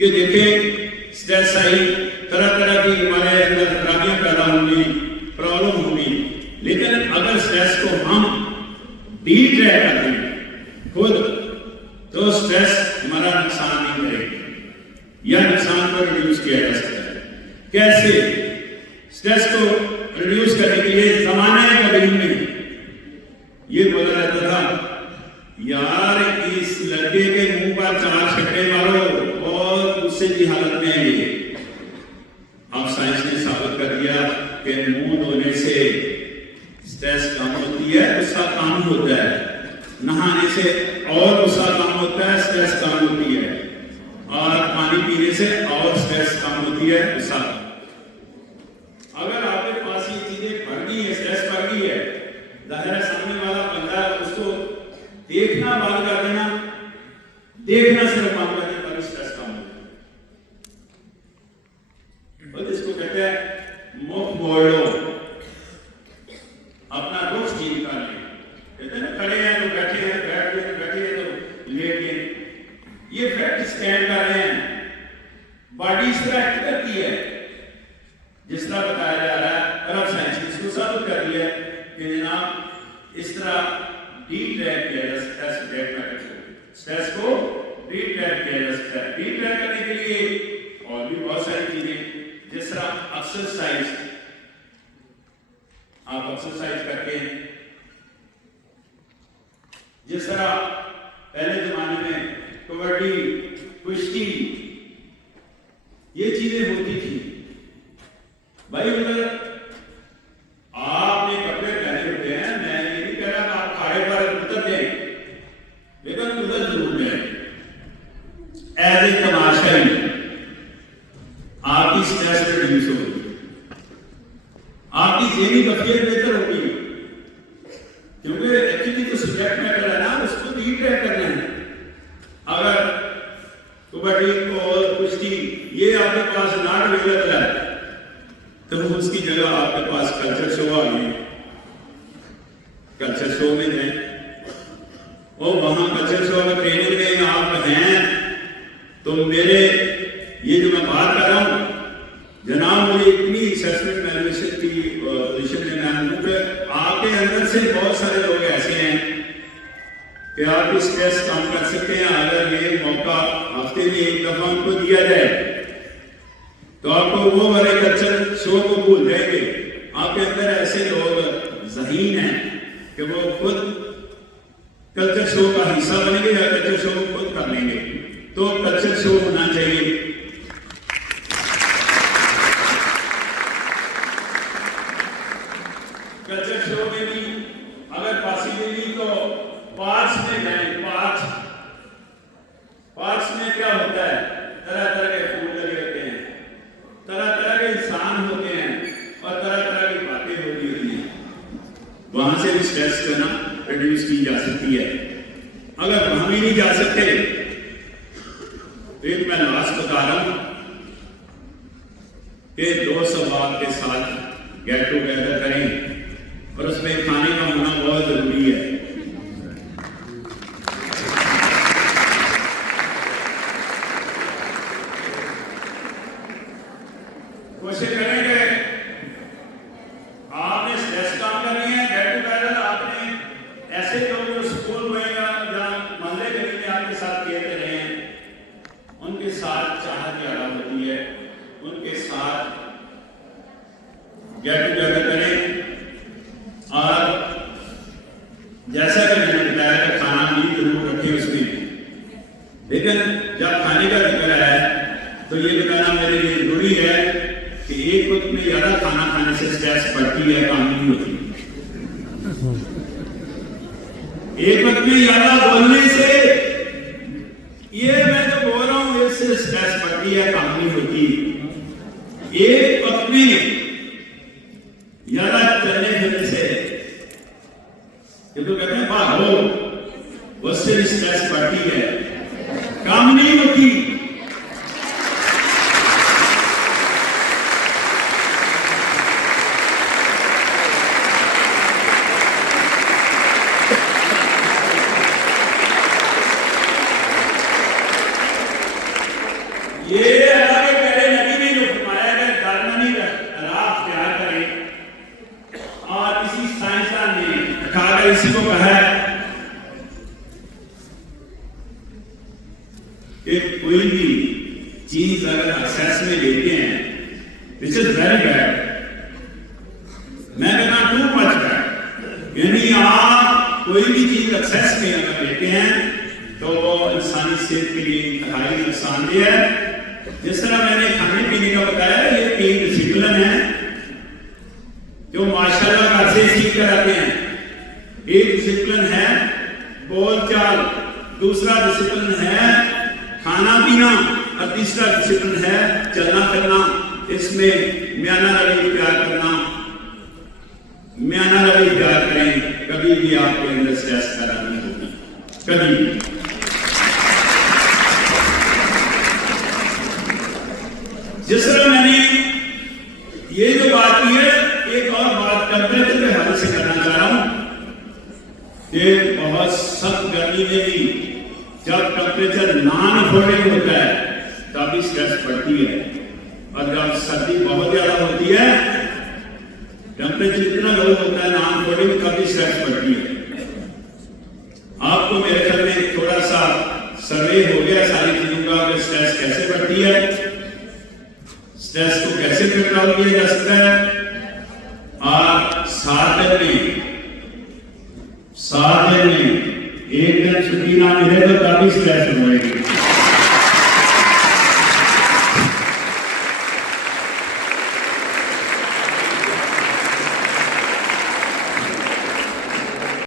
कि देखें stress I, तरह तरह की हमारे अंदर खराबियां पैदा होंगी, प्रॉब्लम होंगी, लेकिन अगर स्ट्रेस को हम डीट्रैक कर दें खुद, तो स्ट्रेस हमारा नुकसान नहीं करेगी। यह नुकसान को रिड्यूस किया जा सकता है। कैसे? स्ट्रेस को रिड्यूस करने के लिए जमाने कदीम में ये बोला जाता था, यार इस लड़के के मुंह पर 4 छक्के मारो और उससे की हालत में है ये। अब साइंस ने साबित कर दिया कि मुंह धोने से स्ट्रेस कम होती है, गुस्सा कम होता है, नहाने से और गुस्सा कम होता है, स्ट्रेस कम होती है, और पानी पीने से और स्ट्रेस कम होती है, गुस्सा। अगर आपके पास ये चीजें बढ़ गई है, स्ट्रेस बढ़ गई है, जाहिर है सामने वाला बंदा, उसको देखना बंद कर देना, देखना सिर्फ बंद कर देना, तभी स्ट्रेस कम होता है। और इसको कहते हैं मुख मोड़ लो, अपना रुख चेंज कर लें। कहते हैं ना, खड़े हैं तो बैठे हैं, बैठ गए तो बैठे हैं तो लेट गए। ये फैक्ट स्टैंड कर रहे हैं, बॉडी इस तरह एक्ट करती है जिस तरह बताया जा रहा है। अरब साइंस ने इसको साबित कर दिया कि जनाब इस तरह डीट्रैक किया जा सकता है स्ट्रेस को डीट्रैक किया जा सकता है। डीट्रैक करने के लिए और भी बहुत सारी चीजें, जिस तरह एक्सरसाइज, आप एक्सरसाइज करके, जिस तरह पहले जमाने में कबड्डी, कुश्ती, ये चीजें होती थी। भाई उधर आपने कपड़े पहने होते हैं, मैं ये नहीं कह रहा कि आप खाड़े पर उतर दें, लेकिन उधर जरूर जाए एज ए तमाशाई, आपकी स्ट्रेस रिड्यूस होगी, आपकी ज़हनी कफियत बेहतर होगी, क्योंकि एक्चुअली तो सब्जेक्ट में कर ना, उसको डीट्रैक करना है। अगर कबड्डी और कुश्ती ये आपके पास नॉट अवेलेबल है, तो उसकी जगह आपके पास कल्चर शो आ गई, कल्चर शो में जाए, और वहां कल्चर शो में ट्रेनिंग में आप हैं, तो मेरे ये जो मैं बात कर रहा हूं जनाब, मुझे इतनी असेसमेंट वैल्यूएशन की पोजीशन में मैं हूं कि आपके अंदर से बहुत सारे लोग ऐसे हैं कि आप स्ट्रेस कम कर सकते हैं। अगर ये मौका हफ्ते में एक दफा उनको दिया जाए, तो आपको वो वाले कल्चर शो को भूल जाएंगे। आपके अंदर ऐसे लोग ज़हीन हैं कि वो खुद कल्चर शो का हिस्सा बनेंगे या कल्चर शो को खुद कर लेंगे। तो कल्चर शो होना चाहिए। कल्चर शो में भी अगर पॉसिबली तो पार्क्स में जाएं। पार्क्स में क्या होता है, तरह तरह के फूल लगे होते हैं, तरह तरह के इंसान होते हैं, और तरह तरह की बातें होती हैं। वहां से भी स्ट्रेस जो ना रिड्यूस की जा सकती है। अगर वहां भी नहीं जा सकते, तो एक मैं लास्ट बता रहा हूं कि दोस्त अहबाब के साथ गेट टूगेदर करें, और उसमें खाने का होना बहुत जरूरी है। कोशिश करेंगे, आपने स्ट्रेस कम करनी है, गेट टूगेदर आपने ऐसे लोग जो स्कूल में या मोहल्ले के लिए आपके साथ खेल रहे हैं, उनके साथ चाहत ज्यादा होती है, उनके साथ गेट टूगेदर करें। और जैसा कि मैंने बताया कि खाना भी जरूर रखें उसमें, लेकिन जब खाने का जिक्र है तो ये बताना मेरे लिए जरूरी है कि एक वक्त में ज्यादा खाना खाने से स्ट्रेस बढ़ती है, कम नहीं होती। एक वक्त में ज्यादा बोलने से, ये मैं जो बोल रहा हूं इससे स्ट्रेस बढ़ती है, कम नहीं होती। एक वक्त में ज्यादा चलने फिरने से, ये तो कहते हैं भागो, उससे भी स्ट्रेस बढ़ती है, कम नहीं होती। ये अल्लाह के प्यारे नबी ने जो फरमाया है दरमियानी राह अख्तियार करें, और इसी साइंसदान ने उठाकर इसी को कहा है कि कोई भी चीज अगर एक्सेस में लेते हैं, दिस इज वेरी बैड, मैं कहना टू मच बैड। यानी आप कोई भी चीज एक्सेस में अगर लेते हैं तो वो इंसानी सेहत के लिए इंतहाई नुकसानदेह है। जिस तरह मैंने खाने पीने का बताया, ये 3 डिसिप्लिन है जो माशाल्लाह घर से सीख कर आते हैं। एक डिसिप्लिन है बोलचाल, दूसरा डिसिप्लिन है खाना पीना, और तीसरा डिसिप्लिन है चलना फिरना। इसमें म्याना रवैया प्यार करना, म्याना रवैया प्यार करें, कभी भी आपके अंदर स्ट्रेस पैदा नहीं होगी, कभी भी। जिस तरह मैंने ये जो बात की है, एक और बात टेम्परेचर के हवाले से करना चाह रहा हूं कि बहुत सख्त गर्मी में भी जब टेम्परेचर नॉन-अफोर्डेबल होता है तभी स्ट्रेस बढ़ती है, और जब सर्दी बहुत ज्यादा होती है, टेम्परेचर इतना लो होता है नॉन-अफोर्डेबल, तभी स्ट्रेस बढ़ती है। आपको मेरे ख्याल में थोड़ा सा सर्वे हो गया सारी चीजों का कि स्ट्रेस कैसे बढ़ती है, स्ट्रेस को कैसे कंट्रोल किया जा सकता है, और 7 दिन में 1 दिन छुट्टी ना मिले तो तभी स्ट्रेस बढ़ेगी।